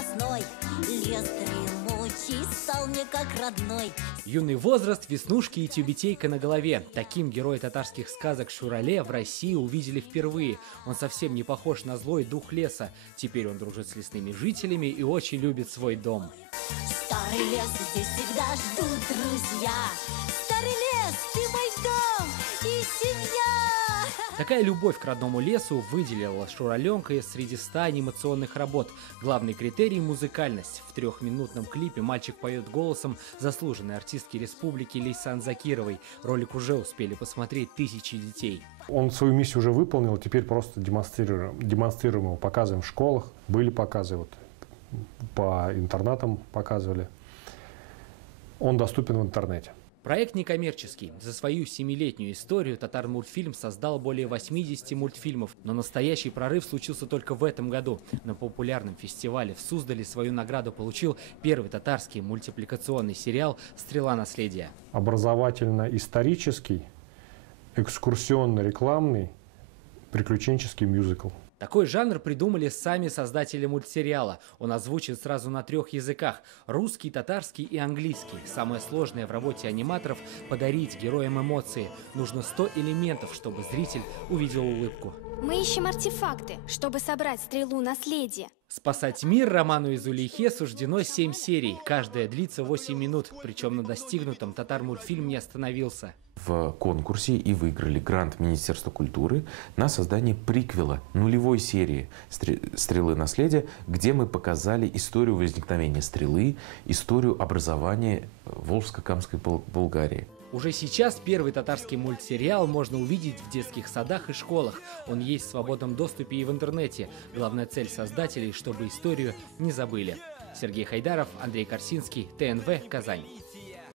сосной. Лес дремучий стал мне как родной. Юный возраст, веснушки и тюбетейка на голове. Таким героя татарских сказок Шурале в России увидели впервые. Он совсем не похож на злой дух леса. Теперь он дружит с лесными жителями и очень любит свой дом. Старый лес, здесь всегда ждут друзья. Старый лес, ты мой дом и семья. Такая любовь к родному лесу выделила Шураленка среди 100 анимационных работ. Главный критерий – музыкальность. В 3-минутном клипе мальчик поет голосом заслуженной артистки республики Лейсан Закировой. Ролик уже успели посмотреть тысячи детей. Он свою миссию уже выполнил, теперь просто демонстрируем его, показываем в школах. Были показы, вот, по интернатам показывали. Он доступен в интернете. Проект некоммерческий. За свою 7-летнюю историю Татар-мультфильм создал более 80 мультфильмов. Но настоящий прорыв случился только в этом году. На популярном фестивале в Суздале свою награду получил первый татарский мультипликационный сериал «Стрела наследия». Образовательно-исторический, экскурсионно-рекламный, приключенческий мюзикл. Такой жанр придумали сами создатели мультсериала. Он озвучен сразу на 3 языках – русский, татарский и английский. Самое сложное в работе аниматоров – подарить героям эмоции. Нужно 100 элементов, чтобы зритель увидел улыбку. Мы ищем артефакты, чтобы собрать стрелу наследия. Спасать мир роману и Зулейхе суждено 7 серий. Каждая длится 8 минут. Причем на достигнутом Татар-мультфильм не остановился. В конкурсе и выиграли грант Министерства культуры на создание приквела нулевой серии «Стрелы наследия», где мы показали историю возникновения стрелы, историю образования Волжско-Камской Булгарии. Уже сейчас первый татарский мультсериал можно увидеть в детских садах и школах. Он есть в свободном доступе и в интернете. Главная цель создателей, чтобы историю не забыли. Сергей Хайдаров, Андрей Корсинский, ТНВ, Казань.